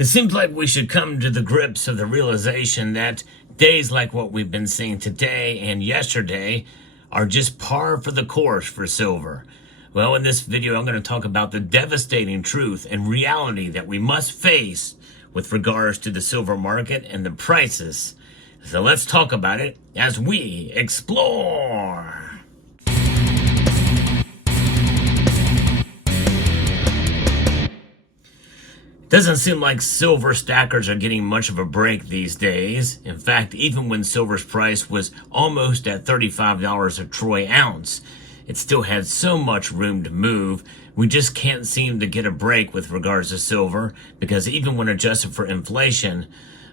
It seems like we should come to the grips of the realization that days like what we've been seeing today and yesterday are just par for the course for silver. Well, in this video, I'm going to talk about the devastating truth and reality that we must face with regards to the silver market and the prices. So let's talk about it as we explore. Doesn't seem like silver stackers are getting much of a break these days. In fact, even when silver's price was almost at $35 a troy ounce, it still had so much room to move. We just can't seem to get a break with regards to silver, because even when adjusted for inflation,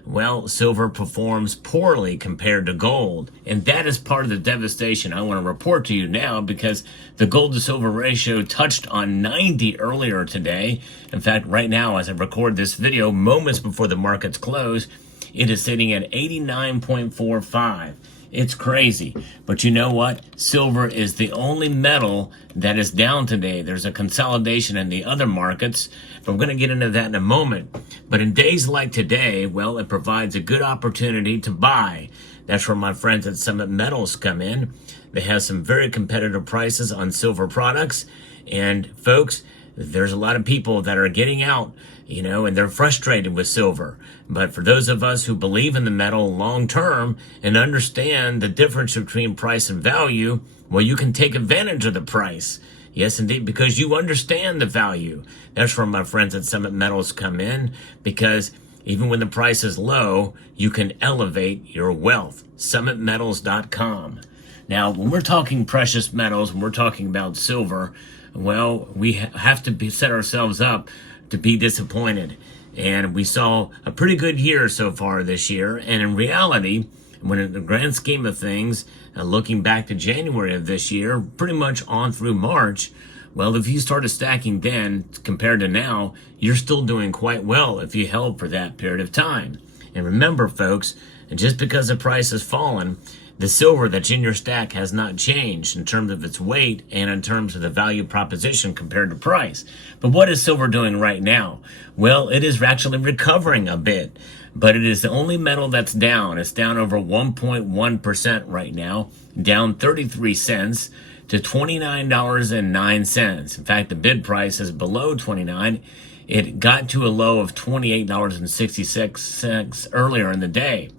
well, silver performs poorly compared to gold. And that is part of the devastation I want to report to you now, because the gold to silver ratio touched on 90 earlier today. In fact, right now, as I record this video, moments before the markets close, it is sitting at 89.45. It's crazy. But you know what? Silver is the only metal that is down today. There's a consolidation in the other markets, but we're going to get into that in a moment. But in days like today, well, it provides a good opportunity to buy. That's where my friends at Summit Metals come in. They have some very competitive prices on silver products. And folks, there's a lot of people that are getting out, and they're frustrated with silver. But for those of us who believe in the metal long term and understand the difference between price and value, well, you can take advantage of the price. Yes, indeed, because you understand the value. That's where my friends at Summit Metals come in, because even when the price is low, you can elevate your wealth. SummitMetals.com. Now, when we're talking precious metals, when we're talking about silver, well, we have to set ourselves up to be disappointed. And we saw a pretty good year so far this year. And in reality, when in the grand scheme of things, looking back to January of this year, pretty much on through March, well, if you started stacking then compared to now, you're still doing quite well if you held for that period of time. And remember, folks, just because the price has fallen, the silver that's in your stack has not changed in terms of its weight and in terms of the value proposition compared to price. But what is silver doing right now? Well, it is actually recovering a bit, but it is the only metal that's down. It's down over 1.1% right now, down 33 cents to $29.09. In fact, the bid price is below 29. It got to a low of $28.66 earlier in the day.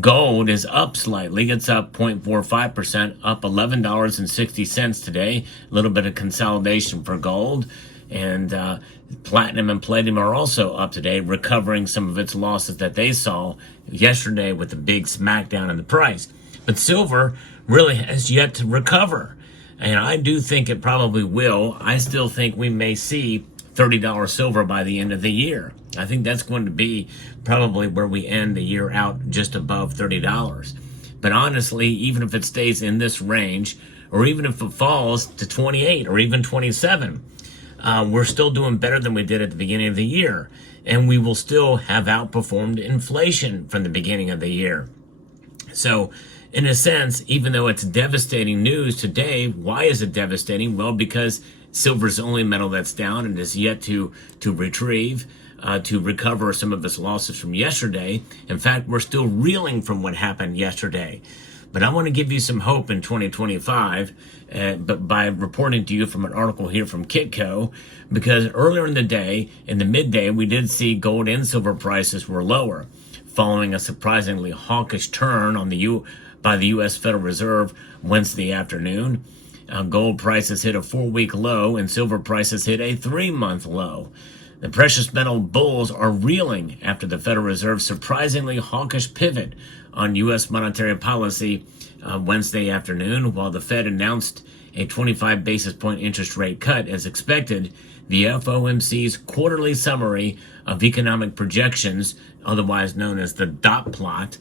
Gold is up slightly. It's up 0.45%, up $11.60 today. A little bit of consolidation for gold. And platinum and palladium are also up today, recovering some of its losses that they saw yesterday with the big smackdown in the price. But silver really has yet to recover. And I do think it probably will. I still think we may see $30 silver by the end of the year. I think that's going to be probably where we end the year out, just above $30. But honestly, even if it stays in this range, or even if it falls to 28 or even 27, we're still doing better than we did at the beginning of the year. And we will still have outperformed inflation from the beginning of the year. So in a sense, even though it's devastating news today, why is it devastating? Well, because silver's the only metal that's down and is yet to retrieve, to recover some of its losses from yesterday. In fact, we're still reeling from what happened yesterday. But I want to give you some hope in 2025, but by reporting to you from an article here from Kitco, because earlier in the day, in the midday, we did see gold and silver prices were lower, following a surprisingly hawkish turn by the U.S. Federal Reserve Wednesday afternoon. Gold prices hit a 4-week low and silver prices hit a 3-month low. The precious metal bulls are reeling after the Federal Reserve's surprisingly hawkish pivot on U.S. monetary policy Wednesday afternoon. While the Fed announced a 25 basis point interest rate cut as expected, the FOMC's quarterly summary of economic projections, otherwise known as the dot plot,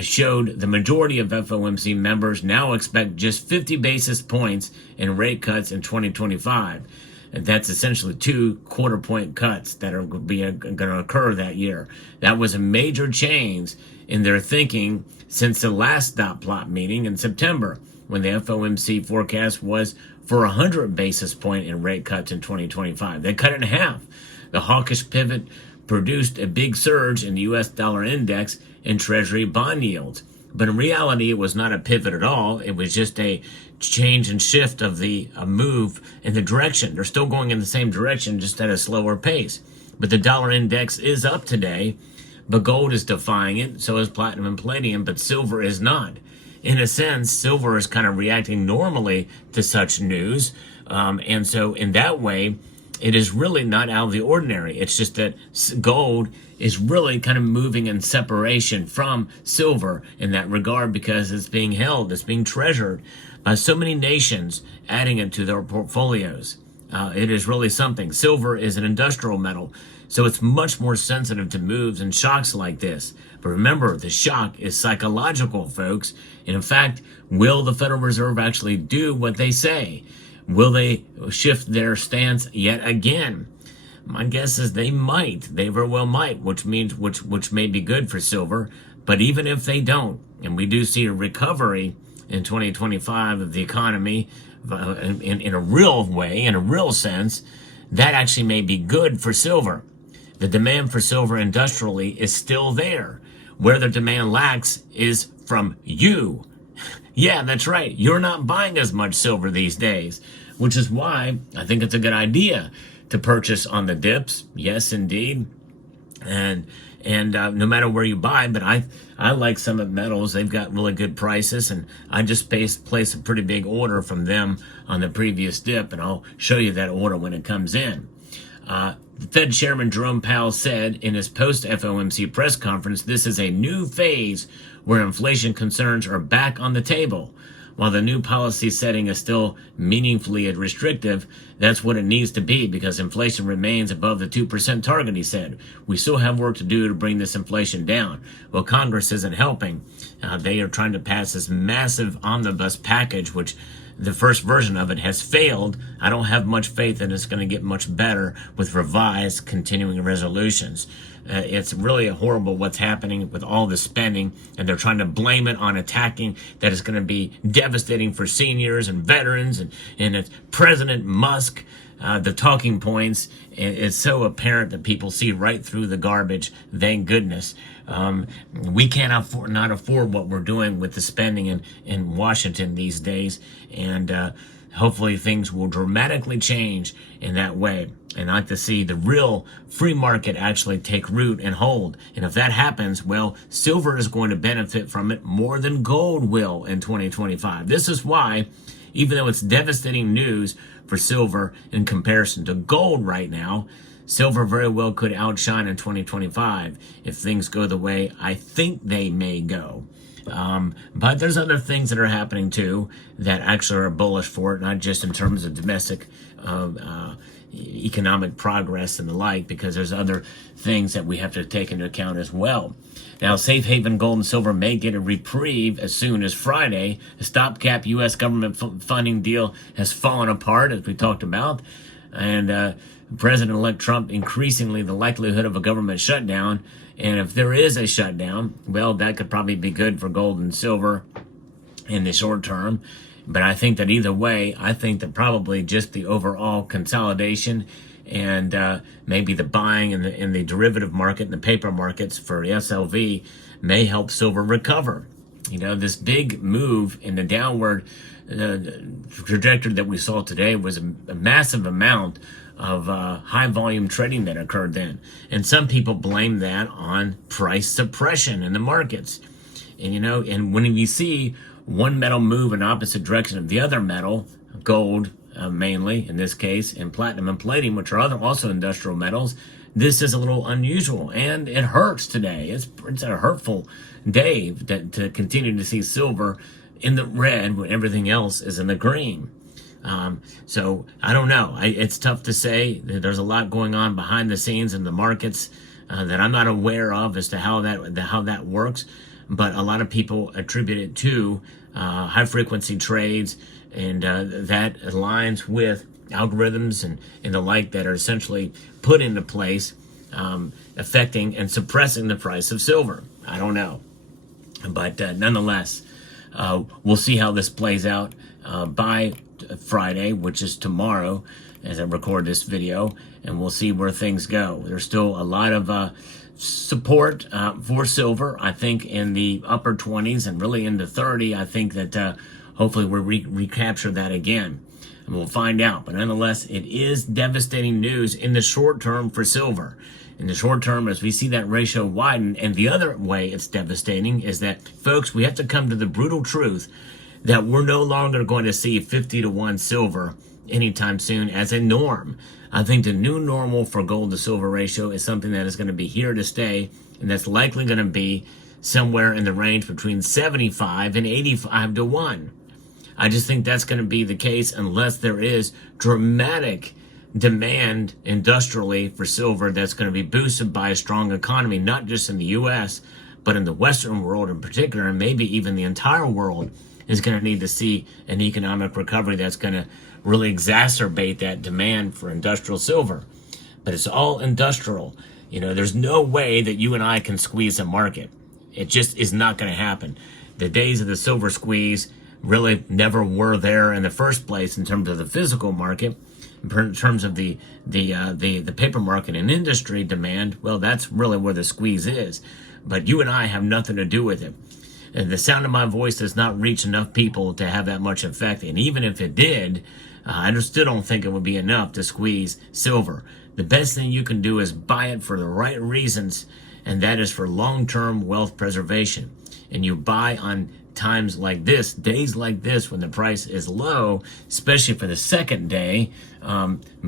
showed the majority of FOMC members now expect just 50 basis points in rate cuts in 2025. And that's essentially 2 quarter-point cuts that are going to occur that year. That was a major change in their thinking since the last dot plot meeting in September, when the FOMC forecast was for 100 basis point in rate cuts in 2025. They cut it in half. The hawkish pivot produced a big surge in the U.S. dollar index and Treasury bond yields. But in reality, it was not a pivot at all. It was just a change and shift of a move in the direction. They're still going in the same direction, just at a slower pace. But the dollar index is up today, but gold is defying it. So is platinum and palladium, but silver is not. In a sense, silver is kind of reacting normally to such news. And so in that way, it is really not out of the ordinary. It's just that gold is really kind of moving in separation from silver in that regard, because it's being held, it's being treasured by so many nations, adding it to their portfolios. It is really something. Silver is an industrial metal, so it's much more sensitive to moves and shocks like this. But remember, the shock is psychological, folks. And in fact, will the Federal Reserve actually do what they say? Will they shift their stance yet again? My guess is they might. They very well might, which means which may be good for silver. But even if they don't, and we do see a recovery in 2025 of the economy in a real way, in a real sense, that actually may be good for silver. The demand for silver industrially is still there. Where the demand lacks is from you. Yeah, that's right. You're not buying as much silver these days, which is why I think it's a good idea to purchase on the dips. Yes, indeed. And no matter where you buy, but I like Summit Metals. They've got really good prices, and I just placed a pretty big order from them on the previous dip, and I'll show you that order when it comes in. Fed Chairman Jerome Powell said in his post-FOMC press conference, this is a new phase where inflation concerns are back on the table. While the new policy setting is still meaningfully restrictive, that's what it needs to be because inflation remains above the 2% target, he said. We still have work to do to bring this inflation down. Well, Congress isn't helping. They are trying to pass this massive omnibus package, which the first version of it has failed. I don't have much faith that it's going to get much better with revised continuing resolutions. It's really horrible what's happening with all the spending, and they're trying to blame it on attacking that is going to be devastating for seniors and veterans, and it's President Musk. The talking points, it's so apparent that people see right through the garbage. Thank goodness. We can't not afford what we're doing with the spending in Washington these days, and hopefully things will dramatically change in that way. And I'd like to see the real free market actually take root and hold. And if that happens, well, silver is going to benefit from it more than gold will in 2025. This is why, even though it's devastating news for silver in comparison to gold right now, silver very well could outshine in 2025 if things go the way I think they may go. But there's other things that are happening too that actually are bullish for it, not just in terms of domestic economic progress and the like, because there's other things that we have to take into account as well. Now, safe haven gold and silver may get a reprieve as soon as Friday. A stopgap U.S. government funding deal has fallen apart, as we talked about, and President-elect Trump increasingly the likelihood of a government shutdown. And if there is a shutdown, well, that could probably be good for gold and silver in the short term. But I think that either way, I think that probably just the overall consolidation and maybe the buying in the derivative market and the paper markets for SLV may help silver recover. You know, this big move in the downward trajectory that we saw today was a massive amount of high volume trading that occurred then. And some people blame that on price suppression in the markets. And, you know, and when you see one metal move in opposite direction of the other metal, gold mainly in this case, and platinum and palladium, which are also industrial metals, this is a little unusual, and it hurts today. It's a hurtful day to continue to see silver in the red when everything else is in the green. So I don't know. It's tough to say. There's a lot going on behind the scenes in the markets that I'm not aware of as to how that works. But a lot of people attribute it to high frequency trades, and that aligns with algorithms and the like that are essentially put into place, affecting and suppressing the price of silver. I don't know. But nonetheless, we'll see how this plays out by Friday, which is tomorrow. as I record this video, and we'll see where things go. There's still a lot of support for silver, I think, in the upper 20s and really into 30. I think that hopefully we'll recapture that again. And we'll find out. But nonetheless, it is devastating news in the short term for silver. In the short term, as we see that ratio widen, and the other way it's devastating is that, folks, we have to come to the brutal truth that we're no longer going to see 50-to-1 silver anytime soon as a norm. I think the new normal for gold to silver ratio is something that is going to be here to stay, and that's likely going to be somewhere in the range between 75 and 85-to-1. I just think that's going to be the case unless there is dramatic demand industrially for silver that's going to be boosted by a strong economy, not just in the U.S., but in the Western world in particular, and maybe even the entire world is going to need to see an economic recovery that's going to really exacerbate that demand for industrial silver. But it's all industrial. There's no way that you and I can squeeze a market. It just is not going to happen. The days of the silver squeeze really never were there in the first place in terms of the physical market. In terms of the paper market and industry demand, well, that's really where the squeeze is. But you and I have nothing to do with it. And the sound of my voice does not reach enough people to have that much effect. And even if it did, I still don't think it would be enough to squeeze silver. The best thing you can do is buy it for the right reasons, and that is for long-term wealth preservation. And you buy on times like this, days like this, when the price is low, especially for the second day,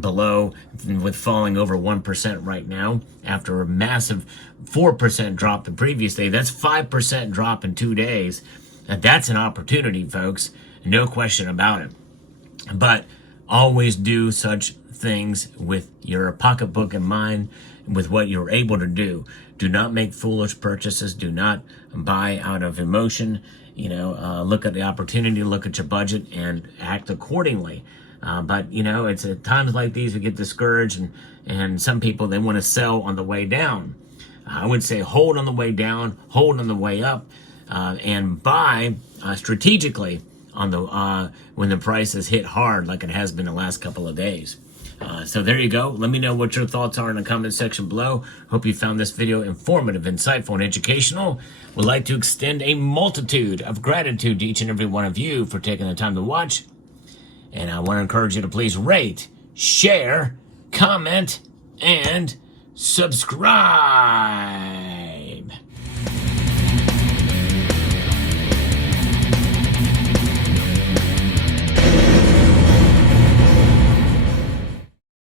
below, with falling over 1% right now after a massive 4% drop the previous day. That's 5% drop in 2 days. And that's an opportunity, folks. No question about it. But always do such things with your pocketbook in mind, with what you're able to do. Do not make foolish purchases. Do not buy out of emotion. Look at the opportunity, look at your budget, and act accordingly. But it's at times like these we get discouraged, and some people, they want to sell on the way down. I would say hold on the way down, hold on the way up, and buy strategically on the when the price is hit hard, like it has been the last couple of days. So there you go. Let me know what your thoughts are in the comment section below. Hope you found this video informative, insightful, and educational. Would like to extend a multitude of gratitude to each and every one of you for taking the time to watch. And I want to encourage you to please rate, share, comment, and subscribe.